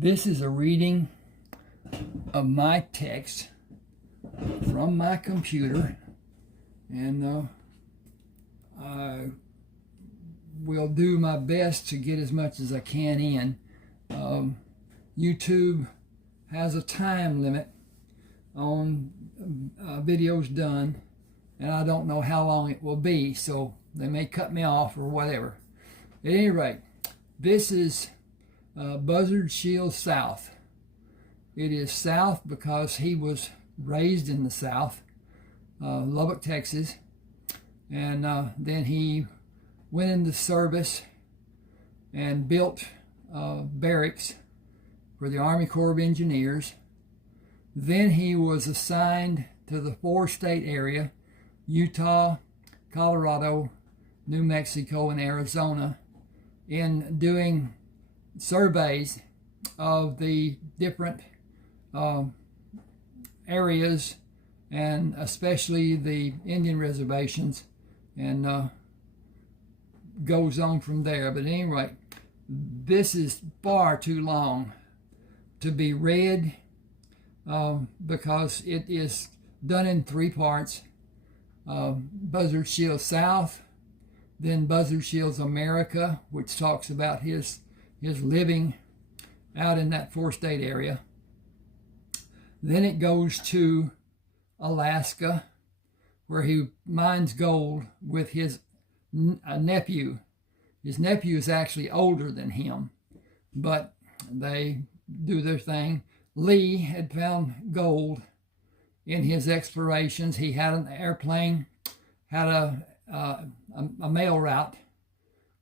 This is a reading of my text from my computer, and I will do my best to get as much as I can in. YouTube has a time limit on videos done, and I don't know how long it will be, so they may cut me off or whatever. At any rate, this is Buzzard Shields South. It is South because he was raised in the South, Lubbock, Texas, and then he went into service and built barracks for the Army Corps of Engineers. Then he was assigned to the 4-state area: Utah, Colorado, New Mexico, and Arizona, in doing surveys of the different areas, and especially the Indian reservations, and goes on from there. But anyway, this is far too long to be read because it is done in 3 parts. Buzzard Shields South, then Buzzard Shields America, which talks about his living out in that 4-state area. Then it goes to Alaska, where he mines gold with his nephew. His nephew is actually older than him, but they do their thing. Lee had found gold in his explorations. He had an airplane, had a mail route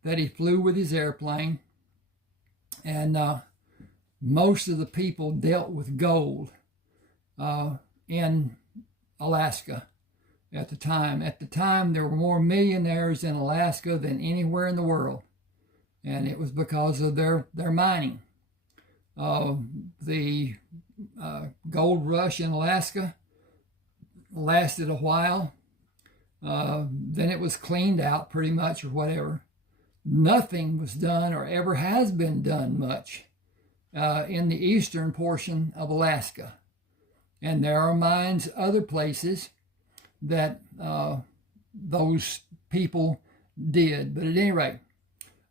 that he flew with his airplane, and most of the people dealt with gold in Alaska at the time. At the time, there were more millionaires in Alaska than anywhere in the world, and it was because of their mining. The gold rush in Alaska lasted a while. Then it was cleaned out pretty much, or whatever. Nothing was done, or ever has been done much, in the eastern portion of Alaska. And there are mines other places that those people did. But at any rate,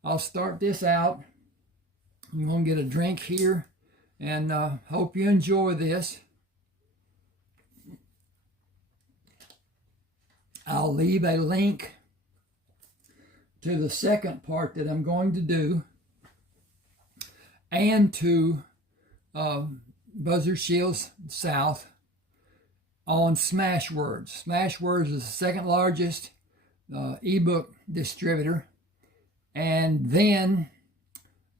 I'll start this out. I'm going to get a drink here, and hope you enjoy this. I'll leave a link to the second part that I'm going to do, and to Buzzard Shields South on Smashwords. Smashwords is the second largest ebook distributor. And then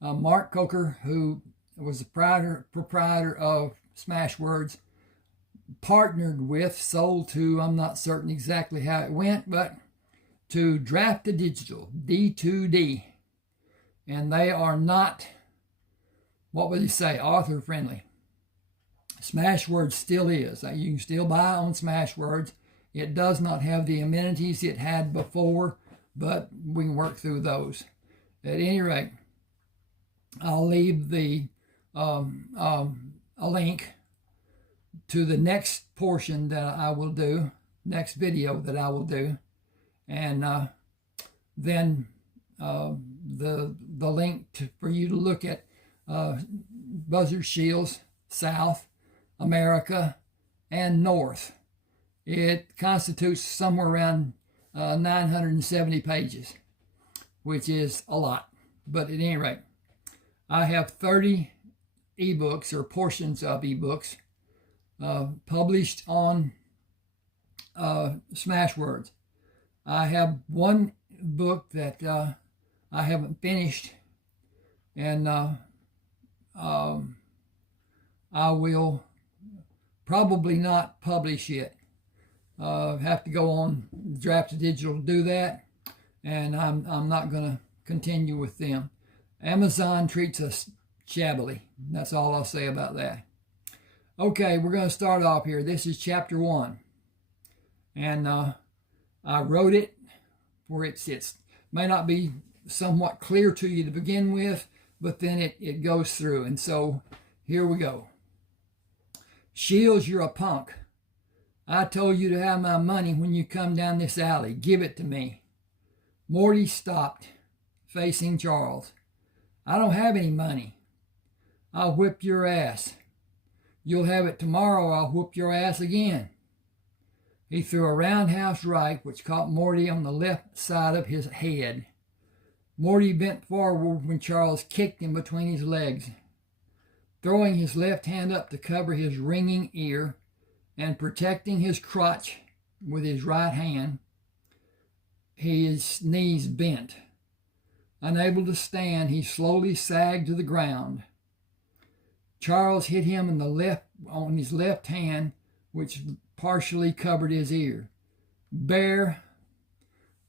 Mark Coker, who was the proprietor of Smashwords, partnered with, sold to, I'm not certain exactly how it went, but to Draft to Digital, D2D. And they are not, what would you say, author friendly. Smashwords still is. You can still buy on Smashwords. It does not have the amenities it had before, but we can work through those. At any rate, I'll leave a link to the next portion that I will do, next video that I will do, and then the link for you to look at Buzzard Shields South, America, and North. It constitutes somewhere around 970 pages, which is a lot. But at any rate, I have 30 ebooks, or portions of ebooks, published on Smashwords. I have one book that I haven't finished, and I will probably not publish it. Have to go on Draft to Digital to do that, and I'm not going to continue with them. Amazon treats us shabbily. That's all I'll say about that. Okay, we're going to start off here. This is chapter 1, and I wrote it for it may not be somewhat clear to you to begin with, but then it goes through. And so here we go. Shields, you're a punk. I told you to have my money when you come down this alley. Give it to me. Morty stopped, facing Charles. I don't have any money. I'll whip your ass. You'll have it tomorrow. I'll whoop your ass again. He threw a roundhouse right, which caught Morty on the left side of his head. Morty bent forward when Charles kicked him between his legs. Throwing his left hand up to cover his ringing ear and protecting his crotch with his right hand, his knees bent. Unable to stand, he slowly sagged to the ground. Charles hit him on his left hand, which partially covered his ear. Bare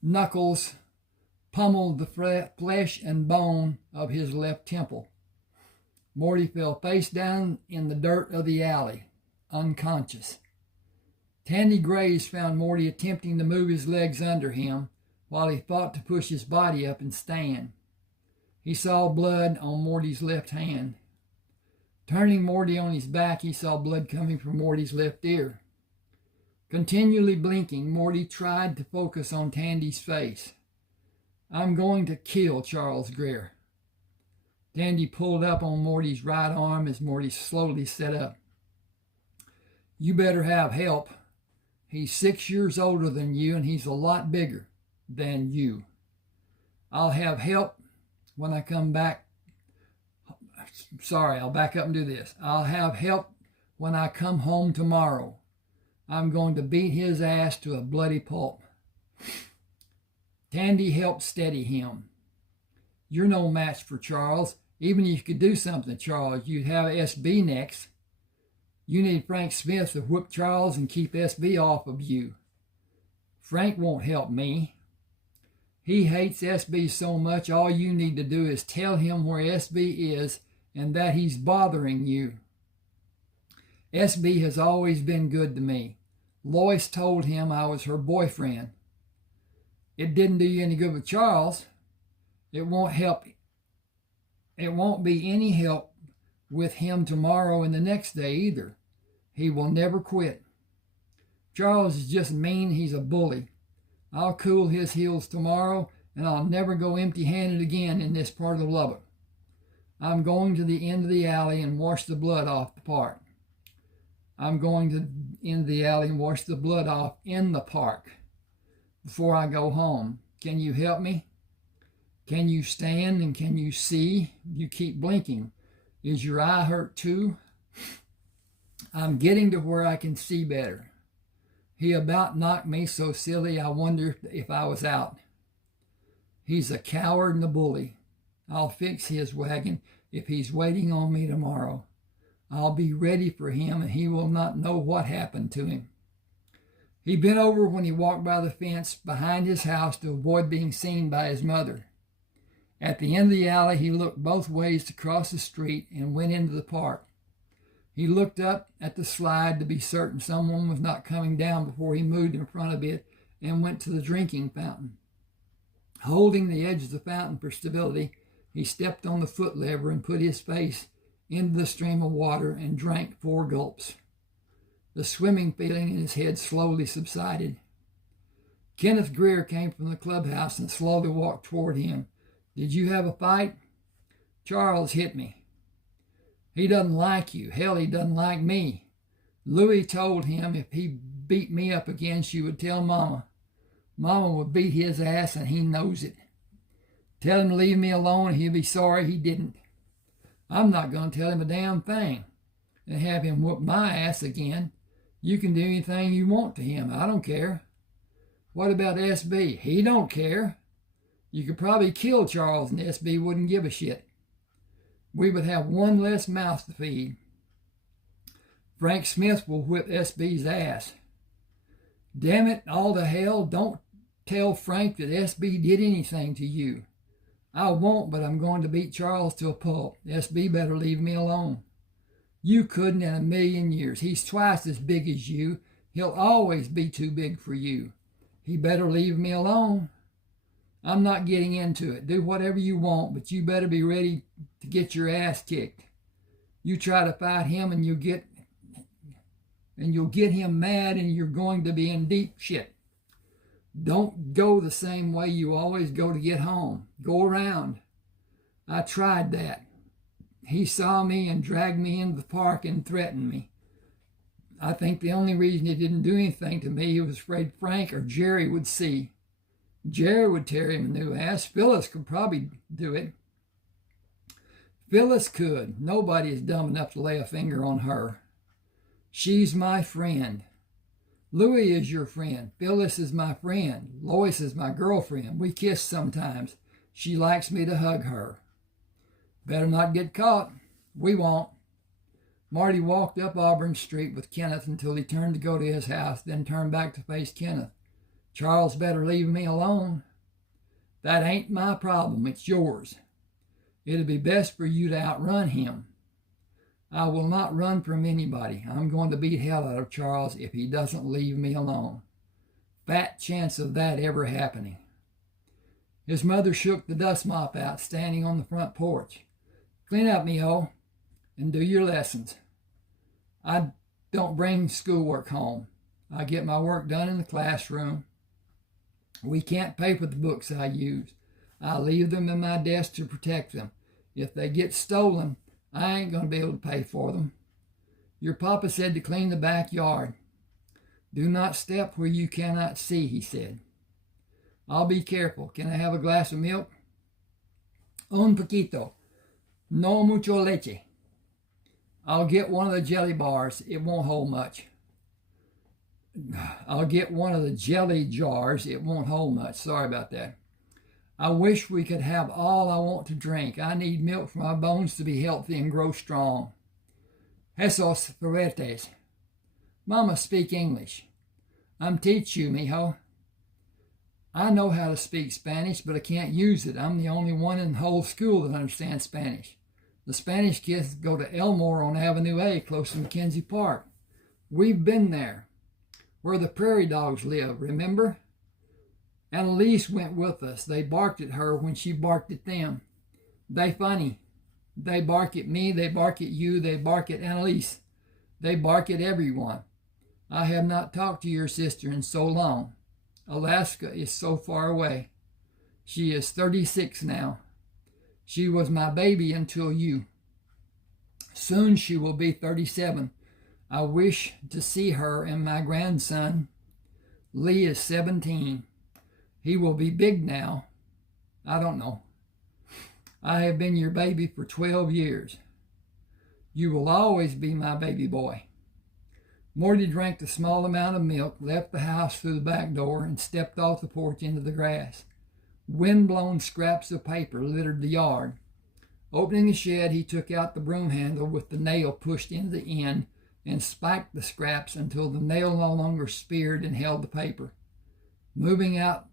knuckles pummeled the flesh and bone of his left temple. Morty fell face down in the dirt of the alley, unconscious. Tandy Graves found Morty attempting to move his legs under him while he fought to push his body up and stand. He saw blood on Morty's left hand. Turning Morty on his back, he saw blood coming from Morty's left ear. Continually blinking, Morty tried to focus on Tandy's face. I'm going to kill Charles Greer. Tandy pulled up on Morty's right arm as Morty slowly sat up. You better have help. He's 6 years older than you, and he's a lot bigger than you. I'll have help when I come back. Sorry, I'll back up and do this. I'll have help when I come home tomorrow. I'm going to beat his ass to a bloody pulp. Tandy helped steady him. You're no match for Charles. Even if you could do something, Charles, you'd have SB next. You need Frank Smith to whip Charles and keep SB off of you. Frank won't help me. He hates SB so much, all you need to do is tell him where SB is and that he's bothering you. SB has always been good to me. Lois told him I was her boyfriend. It didn't do you any good with Charles. It won't help. It won't be any help with him tomorrow and the next day either. He will never quit. Charles is just mean. He's a bully. I'll cool his heels tomorrow, and I'll never go empty-handed again in this part of Lubbock. I'm going to the end of the alley and wash the blood off the park. I'm going to the end of the alley and wash the blood off in the park before I go home. Can you help me? Can you stand and can you see? You keep blinking. Is your eye hurt too? I'm getting to where I can see better. He about knocked me so silly I wonder if I was out. He's a coward and a bully. I'll fix his wagon if he's waiting on me tomorrow. I'll be ready for him and he will not know what happened to him. He bent over when he walked by the fence behind his house to avoid being seen by his mother. At the end of the alley, he looked both ways to cross the street and went into the park. He looked up at the slide to be certain someone was not coming down before he moved in front of it and went to the drinking fountain. Holding the edge of the fountain for stability, he stepped on the foot lever and put his face into the stream of water and drank 4 gulps. The swimming feeling in his head slowly subsided. Kenneth Greer came from the clubhouse and slowly walked toward him. Did you have a fight? Charles hit me. He doesn't like you. Hell, he doesn't like me. Louie told him if he beat me up again, she would tell Mama. Mama would beat his ass, and he knows it. Tell him to leave me alone, and he'll be sorry he didn't. I'm not going to tell him a damn thing and have him whoop my ass again. You can do anything you want to him. I don't care. What about SB? He don't care. You could probably kill Charles and SB wouldn't give a shit. We would have one less mouth to feed. Frank Smith will whip SB's ass. Damn it, all to hell, don't tell Frank that SB did anything to you. I won't, but I'm going to beat Charles to a pulp. SB better leave me alone. You couldn't in a million years. He's twice as big as you. He'll always be too big for you. He better leave me alone. I'm not getting into it. Do whatever you want, but you better be ready to get your ass kicked. You try to fight him and you'll get him mad and you're going to be in deep shit. Don't go the same way you always go to get home. Go around. I tried that. He saw me and dragged me into the park and threatened me. I think the only reason he didn't do anything to me, he was afraid Frank or Jerry would see. Jerry would tear him a new ass. Phyllis could probably do it. Phyllis could. Nobody is dumb enough to lay a finger on her. She's my friend. Louie is your friend. Phyllis is my friend. Lois is my girlfriend. We kiss sometimes. She likes me to hug her. Better not get caught. We won't. Marty walked up Auburn Street with Kenneth until he turned to go to his house, then turned back to face Kenneth. Charles better leave me alone. That ain't my problem. It's yours. It'll be best for you to outrun him. I will not run from anybody. I'm going to beat hell out of Charles if he doesn't leave me alone. Fat chance of that ever happening. His mother shook the dust mop out, standing on the front porch. Clean up, mijo, and do your lessons. I don't bring schoolwork home. I get my work done in the classroom. We can't pay for the books I use. I leave them in my desk to protect them. If they get stolen, I ain't going to be able to pay for them. Your papa said to clean the backyard. Do not step where you cannot see, he said. I'll be careful. Can I have a glass of milk? Un poquito. No mucho leche. I'll get one of the jelly bars. It won't hold much. I'll get one of the jelly jars. It won't hold much. Sorry about that. I wish we could have all I want to drink. I need milk for my bones to be healthy and grow strong. Esos fuertes. Mama, speak English. I'm teach you, mijo. I know how to speak Spanish, but I can't use it. I'm the only one in the whole school that understands Spanish. The Spanish kids go to Elmore on Avenue A, close to Mackenzie Park. We've been there, where the prairie dogs live, remember? Annalise went with us. They barked at her when she barked at them. They funny. They bark at me, they bark at you, they bark at Annalise. They bark at everyone. I have not talked to your sister in so long. Alaska is so far away. She is 36 now. She was my baby until you. Soon she will be 37. I wish to see her and my grandson. Lee is 17. He will be big now. I don't know. I have been your baby for 12 years. You will always be my baby boy. Morty drank a small amount of milk, left the house through the back door, and stepped off the porch into the grass. Wind-blown scraps of paper littered the yard. Opening the shed, he took out the broom handle with the nail pushed into the end and spiked the scraps until the nail no longer speared and held the paper. Moving out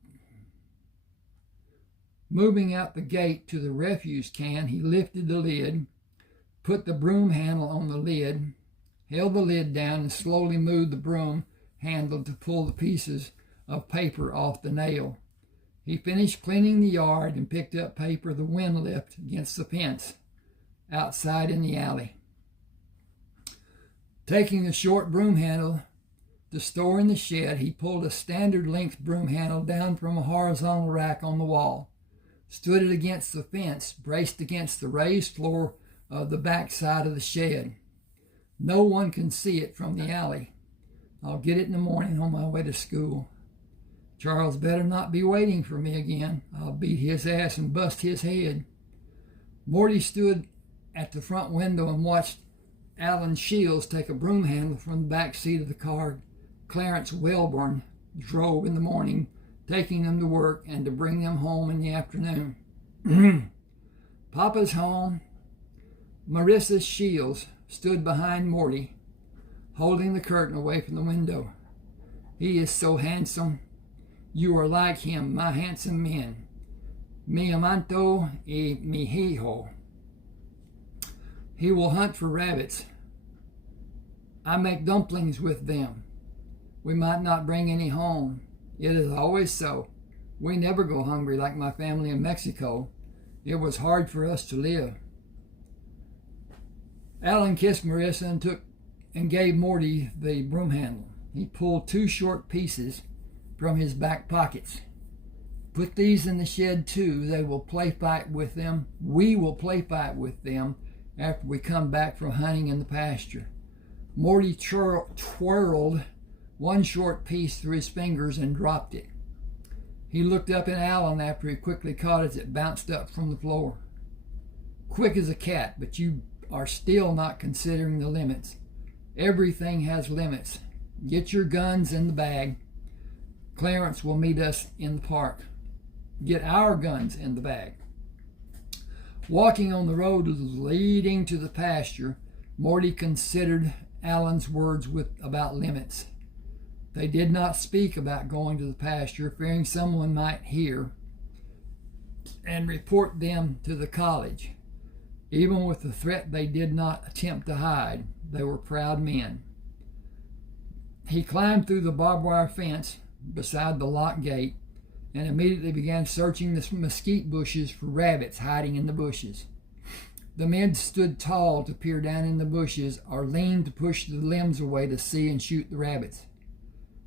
the gate to the refuse can, he lifted the lid, put the broom handle on the lid, held the lid down, and slowly moved the broom handle to pull the pieces of paper off the nail. He finished cleaning the yard and picked up paper the wind left against the fence outside in the alley. Taking the short broom handle to store in the shed, he pulled a standard length broom handle down from a horizontal rack on the wall, stood it against the fence, braced against the raised floor of the back side of the shed. No one can see it from the alley. I'll get it in the morning on my way to school. Charles better not be waiting for me again. I'll beat his ass and bust his head. Morty stood at the front window and watched Alan Shields take a broom handle from the back seat of the car Clarence Wellborn drove in the morning, taking them to work and to bring them home in the afternoon. Papa's home. Morticius Shields stood behind Morty, holding the curtain away from the window. He is so handsome. You are like him, my handsome men. Mi amanto y mi hijo. He will hunt for rabbits. I make dumplings with them. We might not bring any home. It is always so. We never go hungry like my family in Mexico. It was hard for us to live. Alan kissed Marissa and gave Morty the broom handle. He pulled 2 short pieces from his back pockets. Put these in the shed too. They will play fight with them. We will play fight with them after we come back from hunting in the pasture. Morty twirled 1 short piece through his fingers and dropped it. He looked up at Alan after he quickly caught it as it bounced up from the floor. Quick as a cat, but you are still not considering the limits. Everything has limits. Get your guns in the bag. Clarence will meet us in the park. Get our guns in the bag. Walking on the road leading to the pasture, Morty considered Alan's words about limits. They did not speak about going to the pasture, fearing someone might hear and report them to the college. Even with the threat, they did not attempt to hide. They were proud men. He climbed through the barbed wire fence beside the locked gate and immediately began searching the mesquite bushes for rabbits hiding in the bushes. The men stood tall to peer down in the bushes or leaned to push the limbs away to see and shoot the rabbits.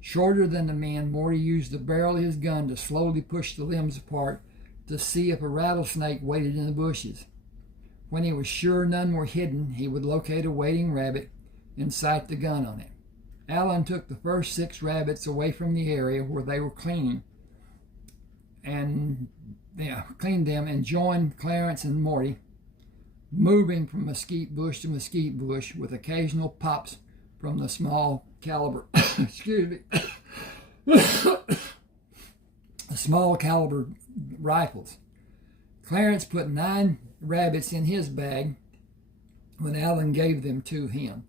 Shorter than the men, Morty used the barrel of his gun to slowly push the limbs apart to see if a rattlesnake waited in the bushes. When he was sure none were hidden, he would locate a waiting rabbit and sight the gun on it. Alan took the first 6 rabbits away from the area where they were cleaned them and joined Clarence and Morty, moving from mesquite bush to mesquite bush with occasional pops from the small caliber small caliber rifles. Clarence put 9 rabbits in his bag when Alan gave them to him.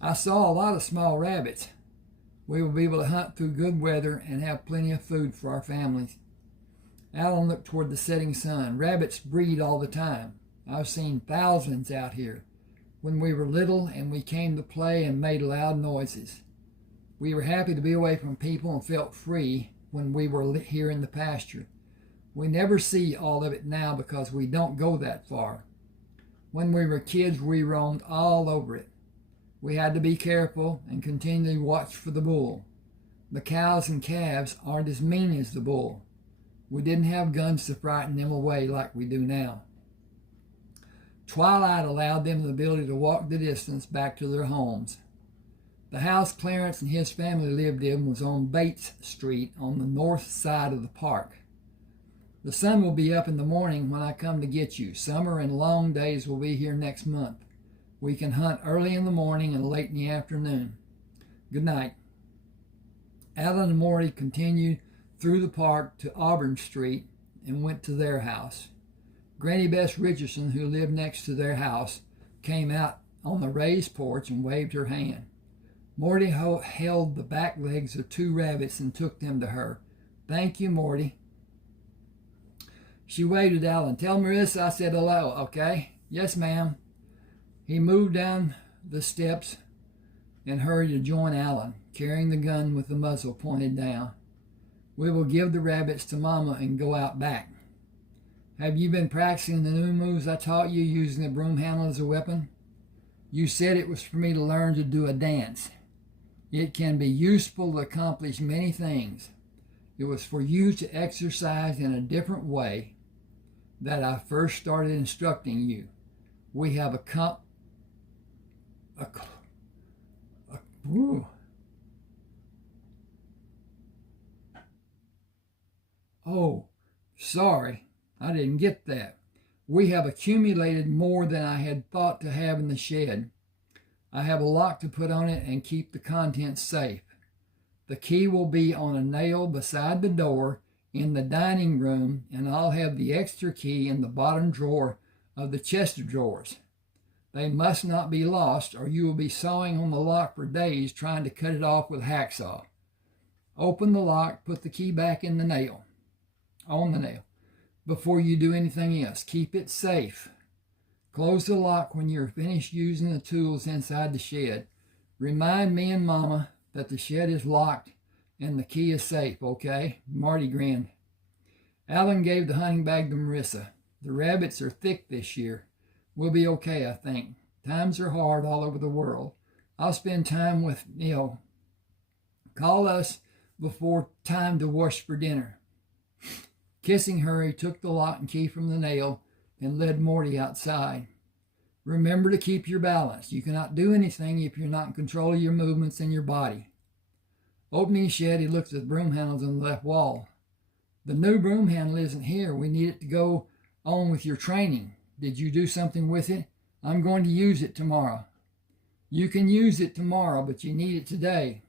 I saw a lot of small rabbits. We will be able to hunt through good weather and have plenty of food for our families. Alan looked toward the setting sun. Rabbits breed all the time. I've seen thousands out here. When we were little and we came to play and made loud noises. We were happy to be away from people and felt free when we were here in the pasture. We never see all of it now because we don't go that far. When we were kids, we roamed all over it. We had to be careful and continually watch for the bull. The cows and calves aren't as mean as the bull. We didn't have guns to frighten them away like we do now. Twilight allowed them the ability to walk the distance back to their homes. The house Clarence and his family lived in was on Bates Street on the north side of the park. The sun will be up in the morning when I come to get you. Summer and long days will be here next month. We can hunt early in the morning and late in the afternoon. Good night. Alan and Morty continued through the park to Auburn Street and went to their house. Granny Bess Richardson, who lived next to their house, came out on the raised porch and waved her hand. Morty held the back legs of 2 rabbits and took them to her. Thank you, Morty. She waved at Alan. Tell Marissa I said hello, okay? Yes, ma'am. He moved down the steps and hurried to join Alan, carrying the gun with the muzzle pointed down. We will give the rabbits to Mama and go out back. Have you been practicing the new moves I taught you using the broom handle as a weapon? You said it was for me to learn to do a dance. It can be useful to accomplish many things. It was for you to exercise in a different way that I first started instructing you. We have Oh, sorry. I didn't get that. We have accumulated more than I had thought to have in the shed. I have a lock to put on it and keep the contents safe. The key will be on a nail beside the door in the dining room, and I'll have the extra key in the bottom drawer of the chest of drawers. They must not be lost, or you will be sawing on the lock for days trying to cut it off with a hacksaw. Open the lock, put the key back in the nail, on the nail, before you do anything else. Keep it safe. Close the lock when you're finished using the tools inside the shed. Remind me and Mama that the shed is locked and the key is safe, okay? Marty grinned. Alan gave the hunting bag to Marissa. The rabbits are thick this year. We'll be okay, I think. Times are hard all over the world. I'll spend time with Neil. Call us before time to wash for dinner. Kissing her, he took the lock and key from the nail and led Morty outside. Remember to keep your balance. You cannot do anything if you're not in control of your movements and your body. Opening the shed, he looked at the broom handles on the left wall. The new broom handle isn't here. We need it to go on with your training. Did you do something with it? I'm going to use it tomorrow. You can use it tomorrow, but you need it today.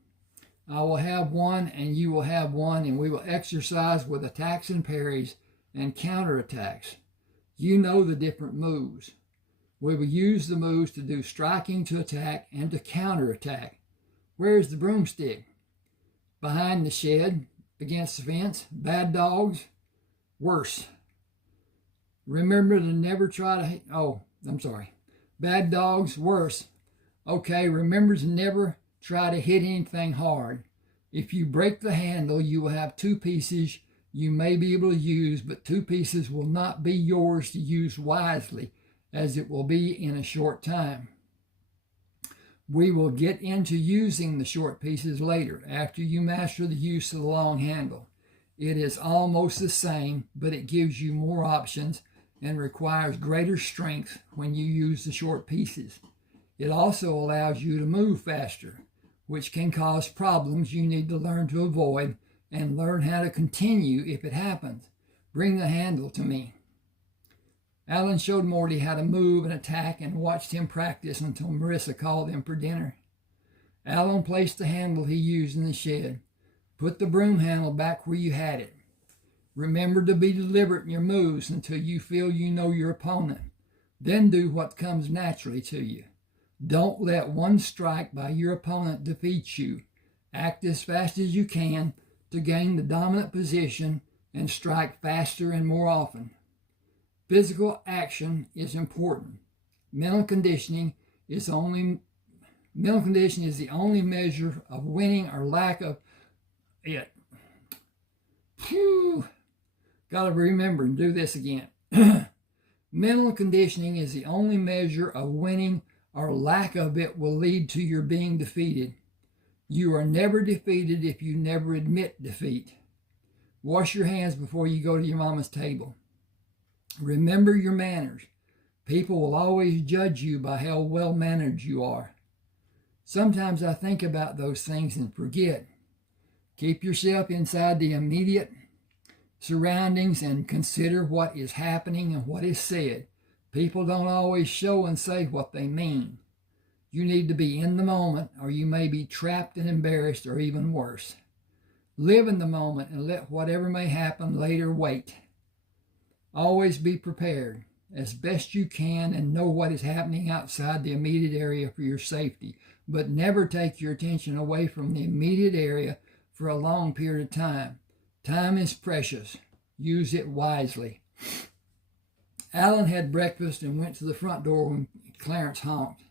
I will have one, and you will have one, and we will exercise with attacks and parries and counterattacks. You know the different moves. We will use the moves to do striking, to attack, and to counterattack. Where is the broomstick? Behind the shed, against the fence. Bad dogs, worse. Remember to never try to... Bad dogs, worse. Okay, remember to never try to hit anything hard. If you break the handle, you will have two pieces you may be able to use, but two pieces will not be yours to use wisely, as it will be in a short time. We will get into using the short pieces later, after you master the use of the long handle. It is almost the same, but it gives you more options and requires greater strength when you use the short pieces. It also allows you to move faster, which can cause problems you need to learn to avoid and learn how to continue if it happens. Bring the handle to me. Alan showed Morty how to move and attack and watched him practice until Marissa called him for dinner. Alan placed the handle he used in the shed. Put the broom handle back where you had it. Remember to be deliberate in your moves until you feel you know your opponent. Then do what comes naturally to you. Don't let one strike by your opponent defeat you. Act as fast as you can to gain the dominant position and strike faster and more often. Physical action is important. Mental conditioning is the only measure of winning or lack of it. Phew. Gotta remember and do this again. Mental conditioning is the only measure of winning or lack of it will lead to your being defeated. You are never defeated if you never admit defeat. Wash your hands before you go to your mama's table. Remember your manners. People will always judge you by how well-mannered you are. Sometimes I think about those things and forget. Keep yourself inside the immediate surroundings and consider what is happening and what is said. People don't always show and say what they mean. You need to be in the moment, or you may be trapped and embarrassed, or even worse. Live in the moment and let whatever may happen later wait. Always be prepared as best you can and know what is happening outside the immediate area for your safety, but never take your attention away from the immediate area for a long period of time. Time is precious. Use it wisely. Alan had breakfast and went to the front door when Clarence honked.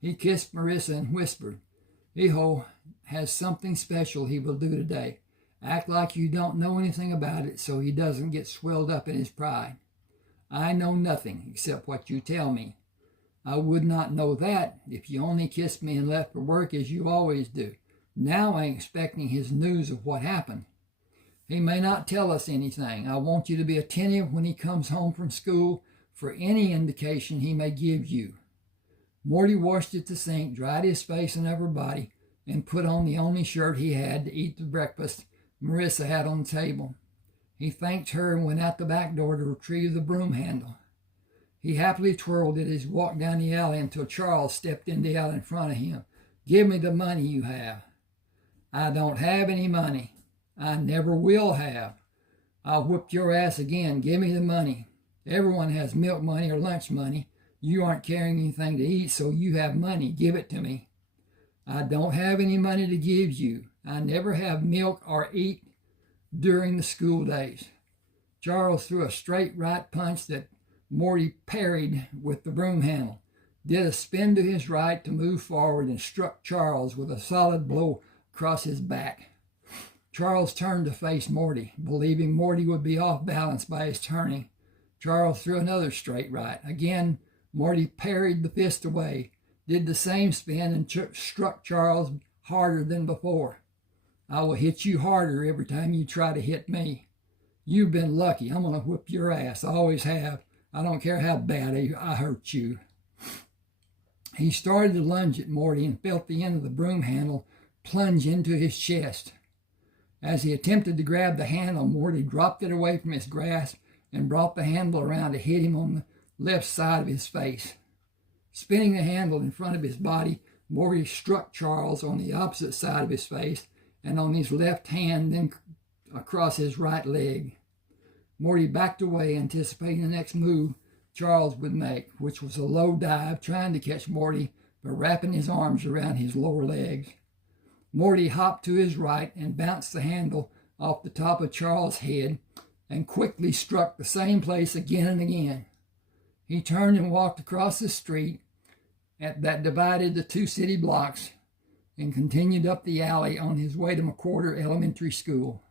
He kissed Marissa and whispered, "Hijo has something special he will do today. Act like you don't know anything about it so he doesn't get swelled up in his pride." "I know nothing except what you tell me." "I would not know that if you only kissed me and left for work as you always do. Now I'm expecting his news of what happened." "He may not tell us anything. I want you to be attentive when he comes home from school for any indication he may give you." Morty washed at the sink, dried his face and upper body, and put on the only shirt he had to eat the breakfast Marissa had on the table. He thanked her and went out the back door to retrieve the broom handle. He happily twirled it as he walked down the alley until Charles stepped in the alley in front of him. "Give me the money you have." "I don't have any money. I never will have. I'll whip your ass again. Give me the money." "Everyone has milk money or lunch money. You aren't carrying anything to eat, so you have money. Give it to me." "I don't have any money to give you. I never have milk or eat during the school days." Charles threw a straight right punch that Morty parried with the broom handle, did a spin to his right to move forward, and struck Charles with a solid blow across his back. Charles turned to face Morty, believing Morty would be off balance by his turning. Charles threw another straight right. Again, Morty parried the fist away, did the same spin, and struck Charles harder than before. I will hit you harder every time you try to hit me. You've been lucky. I'm going to whip your ass. I always have. I don't care how bad I hurt you. He started to lunge at Morty and felt the end of the broom handle plunge into his chest. As he attempted to grab the handle, Morty dropped it away from his grasp and brought the handle around to hit him on the left side of his face. Spinning the handle in front of his body, Morty struck Charles on the opposite side of his face and on his left hand, then across his right leg. Morty backed away, anticipating the next move Charles would make, which was a low dive, trying to catch Morty by wrapping his arms around his lower legs. Morty hopped to his right and bounced the handle off the top of Charles' head and quickly struck the same place again and again. He turned and walked across the street that divided the two city blocks and continued up the alley on his way to McWhorter Elementary School.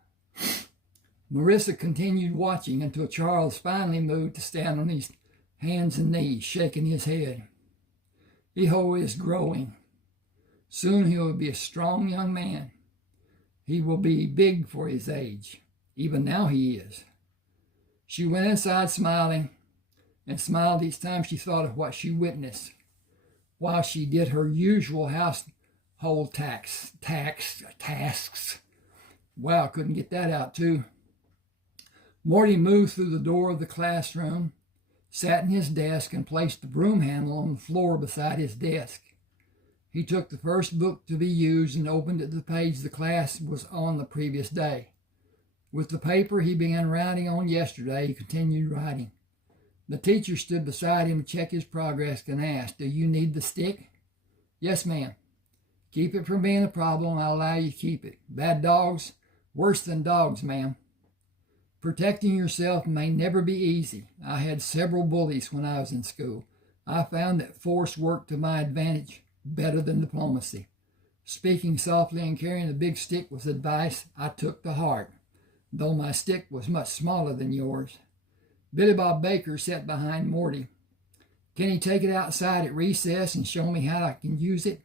Marissa continued watching until Charles finally moved to stand on his hands and knees, shaking his head. Iho is growing. Soon he will be a strong young man. He will be big for his age. Even now he is. She went inside smiling, and smiled each time she thought of what she witnessed, while she did her usual household tasks. Wow, couldn't get that out too. Morty moved through the door of the classroom, sat in his desk, and placed the broom handle on the floor beside his desk. He took the first book to be used and opened it to the page the class was on the previous day. With the paper he began writing on yesterday, he continued writing. The teacher stood beside him to check his progress and asked, "Do you need the stick?" "Yes, ma'am." "Keep it from being a problem. I'll allow you to keep it. Bad dogs? Worse than dogs, ma'am. Protecting yourself may never be easy. I had several bullies when I was in school. I found that force worked to my advantage better than diplomacy. Speaking softly and carrying a big stick was advice I took to heart, though my stick was much smaller than yours." Billy Bob Baker sat behind Morty. "Can he take it outside at recess and show me how I can use it?"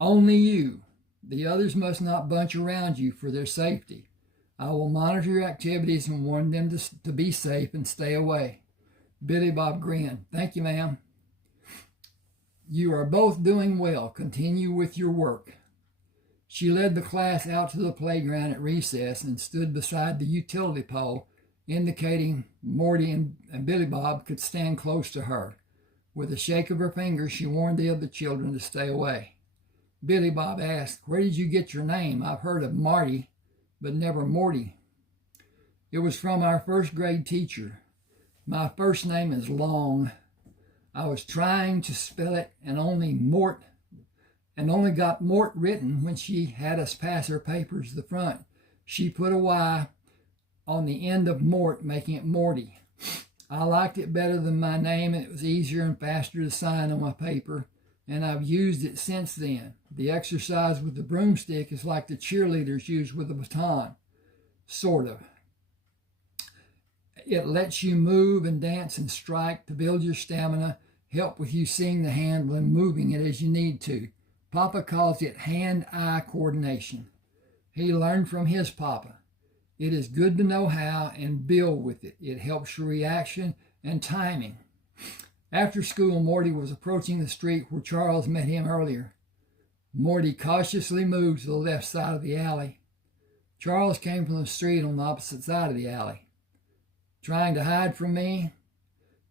"Only you. The others must not bunch around you for their safety. I will monitor your activities and warn them to be safe and stay away." Billy Bob grinned. "Thank you, ma'am." "You are both doing well. Continue with your work." She led the class out to the playground at recess and stood beside the utility pole, indicating Morty and Billy Bob could stand close to her. With a shake of her fingers, she warned the other children to stay away. Billy Bob asked, "Where did you get your name? I've heard of Marty, but never Morty." "It was from our first grade teacher. My first name is long. I was trying to spell it and only got Mort written when she had us pass her papers to the front. She put a Y on the end of Mort, making it Morty. I liked it better than my name, and it was easier and faster to sign on my paper, and I've used it since then. The exercise with the broomstick is like the cheerleaders use with a baton. Sort of. It lets you move and dance and strike to build your stamina, help with you seeing the handle and moving it as you need to. Papa calls it hand-eye coordination. He learned from his papa. It is good to know how and build with it. It helps your reaction and timing." After school, Morty was approaching the street where Charles met him earlier. Morty cautiously moved to the left side of the alley. Charles came from the street on the opposite side of the alley. "Trying to hide from me?"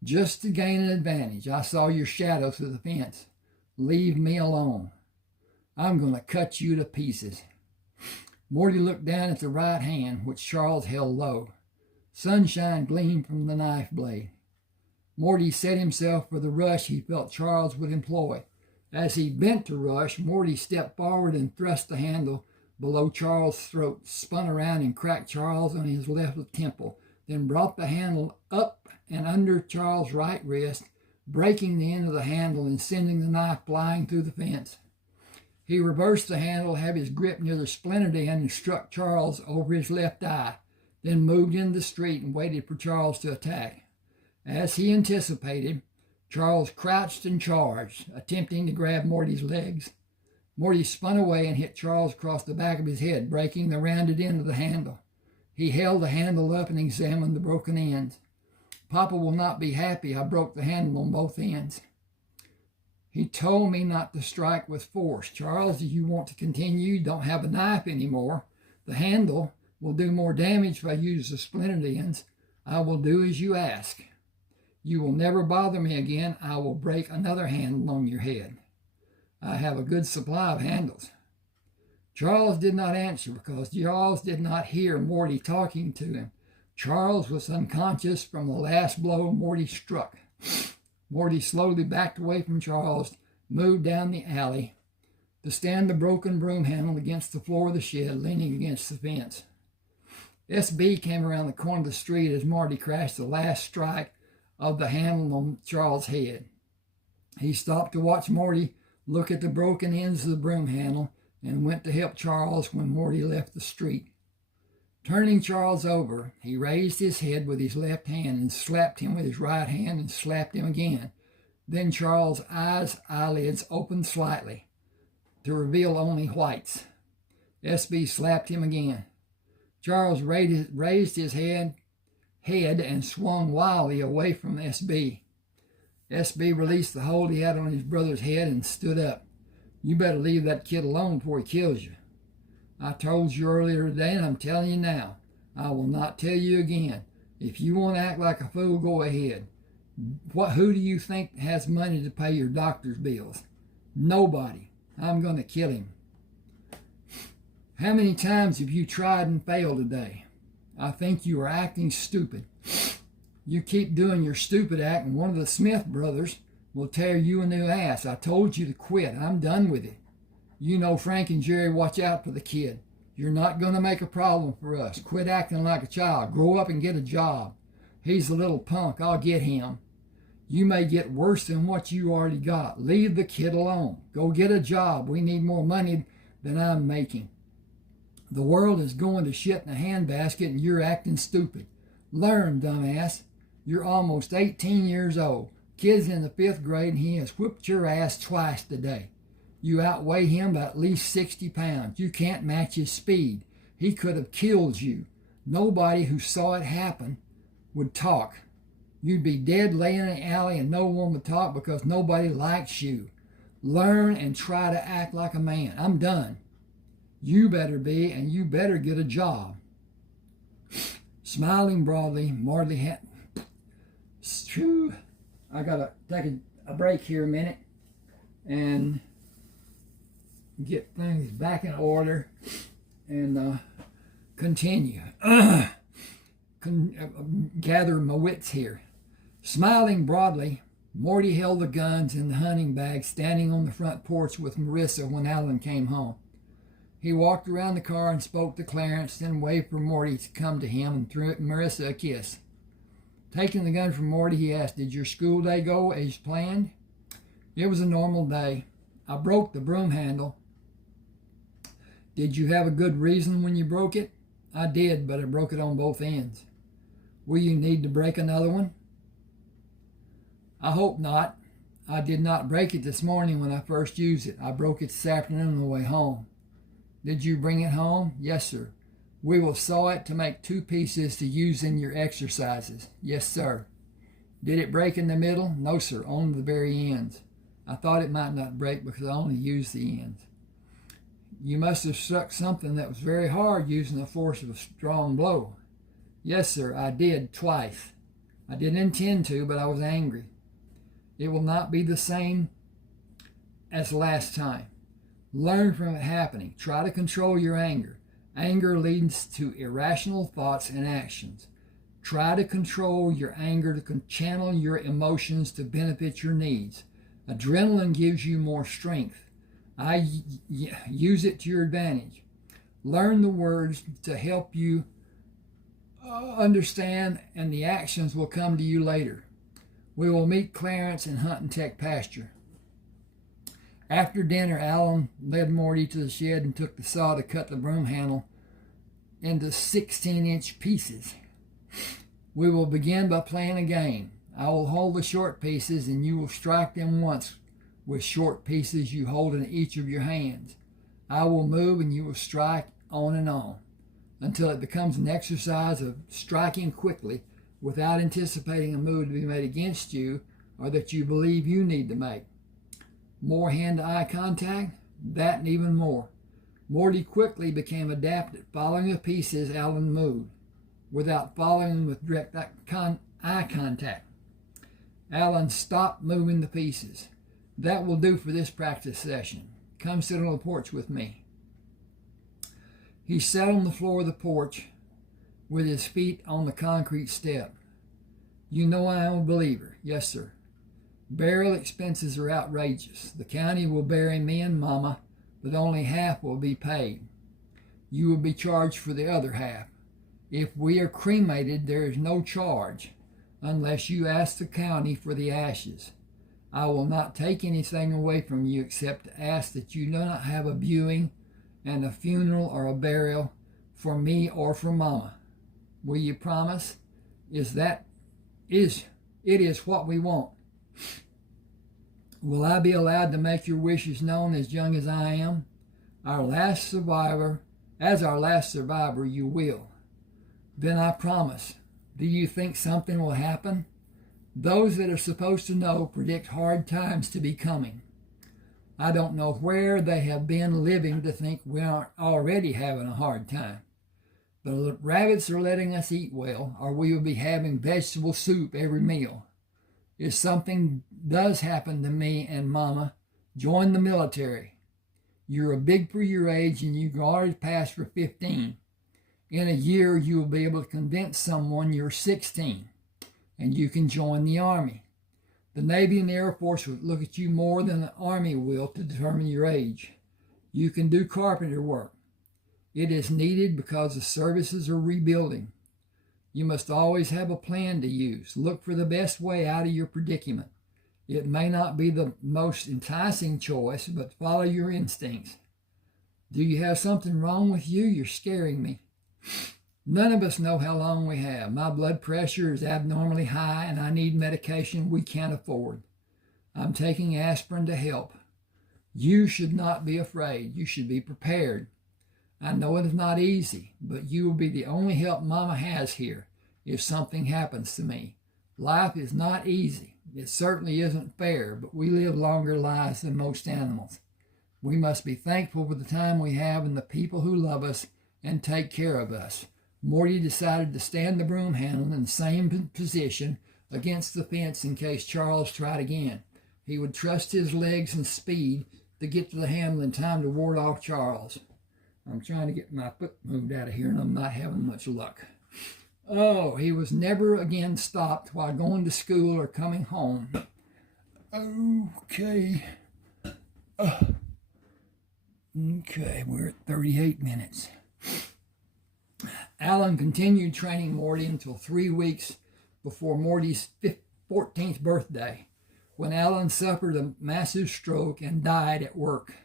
"Just to gain an advantage. I saw your shadow through the fence. Leave me alone. I'm going to cut you to pieces." Morty looked down at the right hand, which Charles held low. Sunshine gleamed from the knife blade. Morty set himself for the rush he felt Charles would employ. As he bent to rush, Morty stepped forward and thrust the handle below Charles' throat, spun around and cracked Charles on his left temple, then brought the handle up and under Charles' right wrist, breaking the end of the handle and sending the knife flying through the fence. He reversed the handle, had his grip near the splintered end, and struck Charles over his left eye, then moved into the street and waited for Charles to attack. As he anticipated, Charles crouched and charged, attempting to grab Morty's legs. Morty spun away and hit Charles across the back of his head, breaking the rounded end of the handle. He held the handle up and examined the broken ends. Papa will not be happy I broke the handle on both ends. He told me not to strike with force. Charles, if you want to continue, you don't have a knife anymore. The handle will do more damage if I use the splintered ends. I will do as you ask. You will never bother me again. I will break another handle on your head. I have a good supply of handles. Charles did not answer because Charles did not hear Morty talking to him. Charles was unconscious from the last blow Morty struck. Morty slowly backed away from Charles, moved down the alley to stand the broken broom handle against the floor of the shed, leaning against the fence. SB came around the corner of the street as Morty crashed the last strike of the handle on Charles' head. He stopped to watch Morty look at the broken ends of the broom handle and went to help Charles when Morty left the street. Turning Charles over, he raised his head with his left hand and slapped him with his right hand and slapped him again. Then Charles' eyelids opened slightly to reveal only whites. SB slapped him again. Charles raised his head and swung wildly away from SB. SB released the hold he had on his brother's head and stood up. You better leave that kid alone before he kills you. I told you earlier today, and I'm telling you now. I will not tell you again. If you want to act like a fool, go ahead. Who do you think has money to pay your doctor's bills? Nobody. I'm going to kill him. How many times have you tried and failed today? I think you are acting stupid. You keep doing your stupid act, and one of the Smith brothers will tear you a new ass. I told you to quit. I'm done with it. You know Frank and Jerry watch out for the kid. You're not going to make a problem for us. Quit acting like a child. Grow up and get a job. He's a little punk. I'll get him. You may get worse than what you already got. Leave the kid alone. Go get a job. We need more money than I'm making. The world is going to shit in a handbasket and you're acting stupid. Learn, dumbass. You're almost 18 years old. Kid's in the 5th grade and he has whipped your ass twice today. You outweigh him by at least 60 pounds. You can't match his speed. He could have killed you. Nobody who saw it happen would talk. You'd be dead laying in the alley and no one would talk because nobody likes you. Learn and try to act like a man. I'm done. You better be, and you better get a job. Smiling broadly, Morty had... I got to take a break here a minute and get things back in order and continue. Gather my wits here. Smiling broadly, Morty held the guns in the hunting bag standing on the front porch with Marissa when Alan came home. He walked around the car and spoke to Clarence, then waved for Morty to come to him and threw Marissa a kiss. Taking the gun from Morty, he asked, "Did your school day go as planned?" "It was a normal day. I broke the broom handle." "Did you have a good reason when you broke it?" "I did, but I broke it on both ends." "Will you need to break another one?" "I hope not. I did not break it this morning when I first used it. I broke it this afternoon on the way home." "Did you bring it home?" "Yes, sir." "We will saw it to make 2 pieces to use in your exercises." "Yes, sir." "Did it break in the middle?" "No, sir, only the very ends." "I thought it might not break because I only used the ends." "You must have struck something that was very hard using the force of a strong blow." "Yes, sir, I did, twice. I didn't intend to, but I was angry." "It will not be the same as last time. Learn from it happening. Try to control your anger. Anger leads to irrational thoughts and actions. Try to control your anger to channel your emotions to benefit your needs. Adrenaline gives you more strength. Use it to your advantage. Learn the words to help you understand, and the actions will come to you later. We will meet Clarence in Hunt and Tech pasture. After dinner, Alan led Morty to the shed and took the saw to cut the broom handle into 16-inch pieces. We will begin by playing a game. I will hold the short pieces and you will strike them once with short pieces you hold in each of your hands. I will move and you will strike on and on until it becomes an exercise of striking quickly without anticipating a move to be made against you or that you believe you need to make. More hand-to-eye contact, that and even more. Morty quickly became adept at following the pieces Alan moved, without following them with direct eye contact. Alan stopped moving the pieces. That will do for this practice session. Come sit on the porch with me. He sat on the floor of the porch with his feet on the concrete step. You know I am a believer. Yes, sir. Burial expenses are outrageous. The county will bury me and Mama, but only half will be paid. You will be charged for the other half. If we are cremated, there is no charge unless you ask the county for the ashes. I will not take anything away from you except to ask that you do not have a viewing and a funeral or a burial for me or for Mama. Will you promise? It is what we want. Will I be allowed to make your wishes known as young as I am? As our last survivor, you will. Then I promise. Do you think something will happen? Those that are supposed to know predict hard times to be coming. I don't know where they have been living to think we aren't already having a hard time. The rabbits are letting us eat well, or we will be having vegetable soup every meal. If something does happen to me and Mama, join the military. You're big for your age and you've already passed for 15. In a year, you will be able to convince someone you're 16 and you can join the Army. The Navy and the Air Force will look at you more than the Army will to determine your age. You can do carpenter work. It is needed because the services are rebuilding. You must always have a plan to use. Look for the best way out of your predicament. It may not be the most enticing choice, but follow your instincts. Do you have something wrong with you? You're scaring me. None of us know how long we have. My blood pressure is abnormally high and I need medication we can't afford. I'm taking aspirin to help. You should not be afraid. You should be prepared. I know it is not easy, but you will be the only help Mama has here if something happens to me. Life is not easy. It certainly isn't fair, but we live longer lives than most animals. We must be thankful for the time we have and the people who love us and take care of us. Morty decided to stand the broom handle in the same position against the fence in case Charles tried again. He would trust his legs and speed to get to the handle in time to ward off Charles. I'm trying to get my foot moved out of here and I'm not having much luck. Oh, he was never again stopped while going to school or coming home. Okay. Okay, we're at 38 minutes. Alan continued training Morty until 3 weeks before Morty's 14th birthday, when Alan suffered a massive stroke and died at work.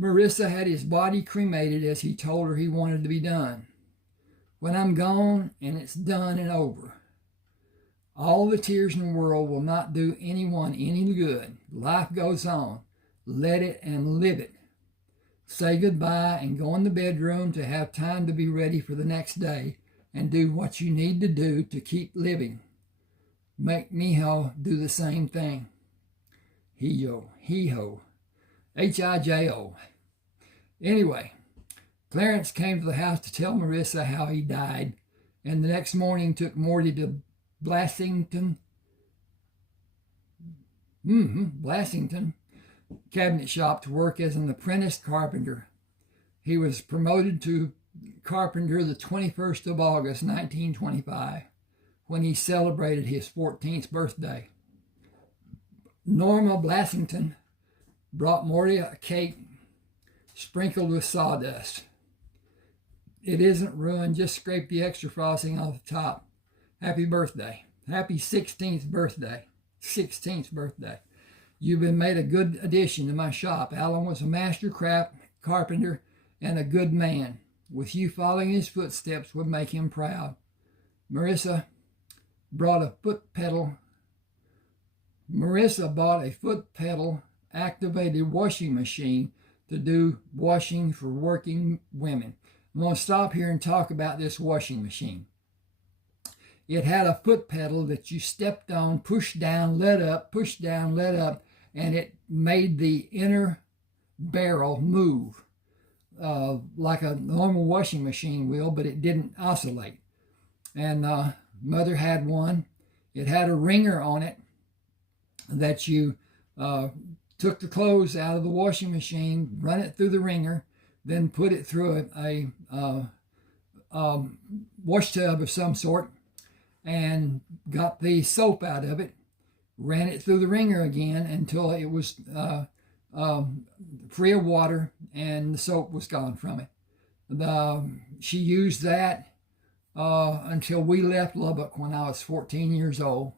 Marissa had his body cremated as he told her he wanted to be done. When I'm gone and it's done and over, all the tears in the world will not do anyone any good. Life goes on. Let it and live it. Say goodbye and go in the bedroom to have time to be ready for the next day and do what you need to do to keep living. Make Mijo do the same thing. Hijo, Hijo. Hijo. Anyway, Clarence came to the house to tell Marissa how he died, and the next morning took Morty to Blasington cabinet shop to work as an apprentice carpenter. He was promoted to carpenter the 21st of August, 1925, when he celebrated his 14th birthday. Norma Blasington brought Morty a cake sprinkled with sawdust. It isn't ruined, just scrape the extra frosting off the top. Happy birthday. Happy 16th birthday. 16th birthday. You've been made a good addition to my shop. Alan was a master craft carpenter and a good man. With you following his footsteps would make him proud. Marissa bought a foot pedal activated washing machine to do washing for working women. I'm going to stop here and talk about this washing machine. It had a foot pedal that you stepped on, pushed down, let up, pushed down, let up, and it made the inner barrel move like a normal washing machine will, but it didn't oscillate. And Mother had one. It had a wringer on it that you took the clothes out of the washing machine, run it through the wringer, then put it through a wash tub of some sort, and got the soap out of it, ran it through the wringer again until it was free of water and the soap was gone from it. She used that until we left Lubbock when I was 14 years old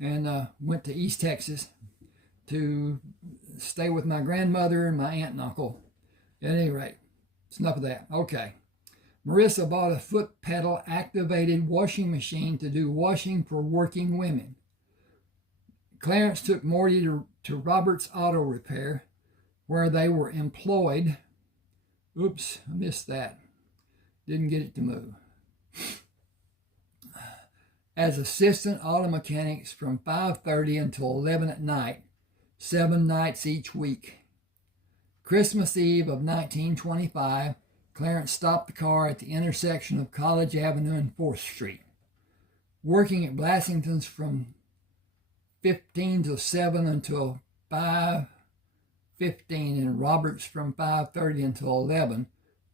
and went to East Texas to stay with my grandmother and my aunt and uncle. At any rate, it's enough of that. Okay. Marissa bought a foot pedal activated washing machine to do washing for working women. Clarence took Morty to Robert's Auto Repair, where they were employed. Oops, I missed that. Didn't get it to move. As assistant auto mechanics from 5:30 until 11 at night, 7 nights each week. Christmas Eve of 1925, Clarence stopped the car at the intersection of College Avenue and 4th Street. Working at Blassington's from 15 till 7 until 5:15 and Roberts from 5:30 until 11,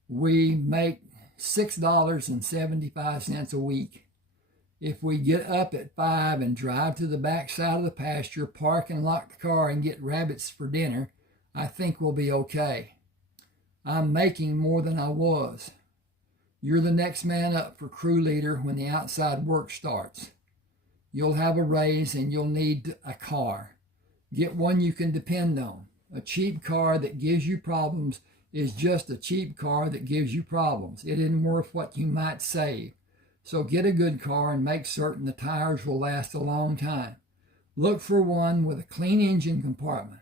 we make $6.75 a week. If we get up at 5 and drive to the back side of the pasture, park and lock the car and get rabbits for dinner, I think we'll be okay. I'm making more than I was. You're the next man up for crew leader when the outside work starts. You'll have a raise and you'll need a car. Get one you can depend on. A cheap car that gives you problems is just a cheap car that gives you problems. It isn't worth what you might save. So get a good car and make certain the tires will last a long time. Look for one with a clean engine compartment.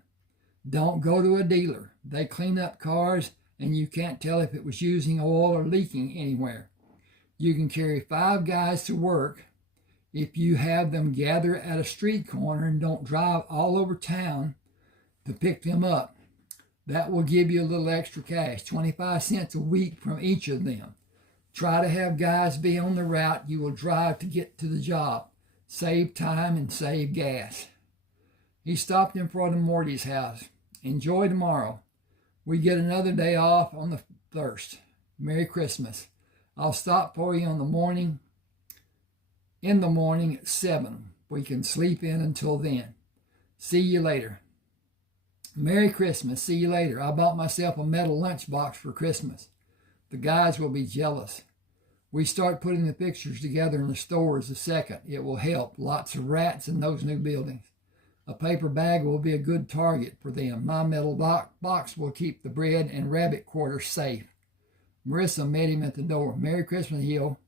Don't go to a dealer. They clean up cars and you can't tell if it was using oil or leaking anywhere. You can carry 5 guys to work if you have them gather at a street corner and don't drive all over town to pick them up. That will give you a little extra cash, 25 cents a week from each of them. Try to have guys be on the route you will drive to get to the job. Save time and save gas. He stopped in front of Morty's house. Enjoy tomorrow. We get another day off on the 1st. Merry Christmas. I'll stop for you in the morning at 7. We can sleep in until then. See you later. Merry Christmas. See you later. I bought myself a metal lunchbox for Christmas. The guys will be jealous. We start putting the pictures together in the stores the 2nd. It will help. Lots of rats in those new buildings. A paper bag will be a good target for them. My metal box will keep the bread and rabbit quarters safe. Marissa met him at the door. Merry Christmas, Hill.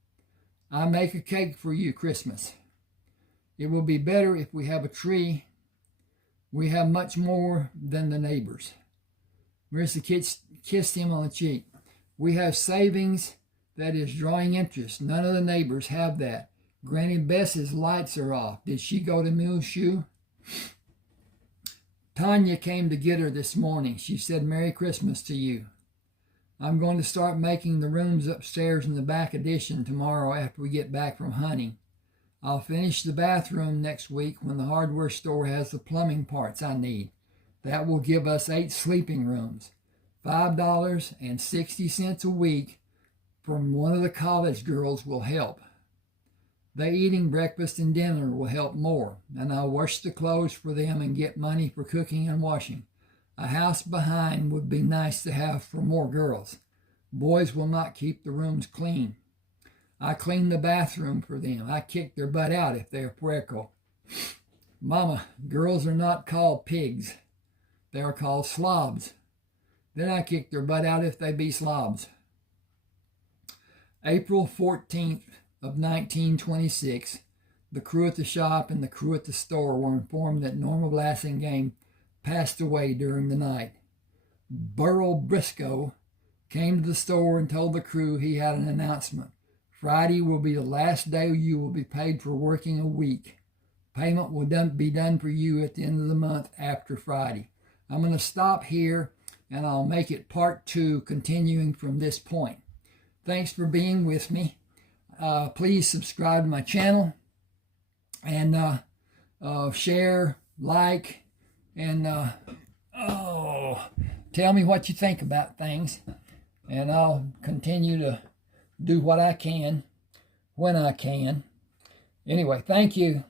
I make a cake for you Christmas. It will be better if we have a tree. We have much more than the neighbors. Marissa kissed him on the cheek. We have savings that is drawing interest. None of the neighbors have that. Granny Bess's lights are off. Did she go to Muleshoe? Tanya came to get her this morning. She said, Merry Christmas to you. I'm going to start making the rooms upstairs in the back addition tomorrow after we get back from hunting. I'll finish the bathroom next week when the hardware store has the plumbing parts I need. That will give us 8 sleeping rooms. $5.60 a week from one of the college girls will help. They eating breakfast and dinner will help more, and I'll wash the clothes for them and get money for cooking and washing. A house behind would be nice to have for more girls. Boys will not keep the rooms clean. I clean the bathroom for them. I kick their butt out if they're puerco. Mama, girls are not called pigs. They are called slobs. Then I kick their butt out if they be slobs. April 14th of 1926, the crew at the shop and the crew at the store were informed that Norma Blasingame passed away during the night. Burl Briscoe came to the store and told the crew he had an announcement. Friday will be the last day you will be paid for working a week. Payment will be done for you at the end of the month after Friday. I'm going to stop here and I'll make it part 2, continuing from this point. Thanks for being with me. Please subscribe to my channel and share, like, and tell me what you think about things. And I'll continue to do what I can when I can. Anyway, thank you.